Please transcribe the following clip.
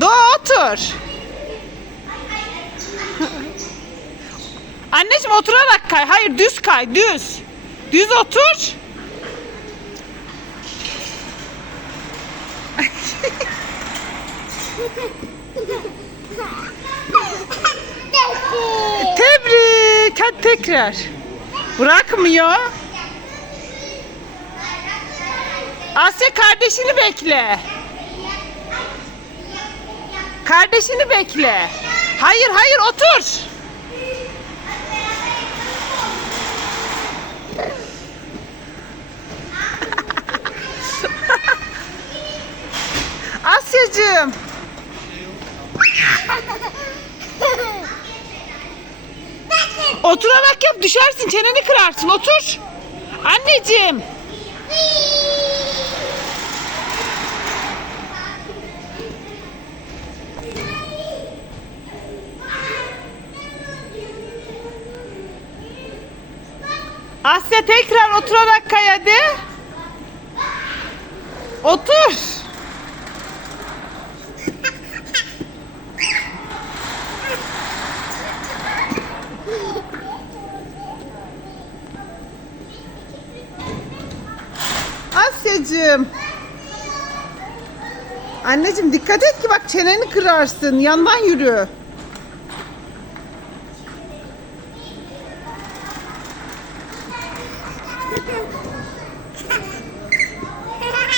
Doğa otur. Anneciğim oturarak kay. Hayır düz kay düz. Düz otur. Tebrik. Hadi tekrar. Bırakmıyor. Asya kardeşini bekle. Kardeşini bekle. Hayır hayır otur. Asyacığım. Oturarak yap, düşersin, çeneni kırarsın. Otur. Anneciğim. Asya tekrar oturarak kay hadi. Otur. Asyacığım. Anneciğim dikkat et ki bak çeneni kırarsın. Yandan yürü.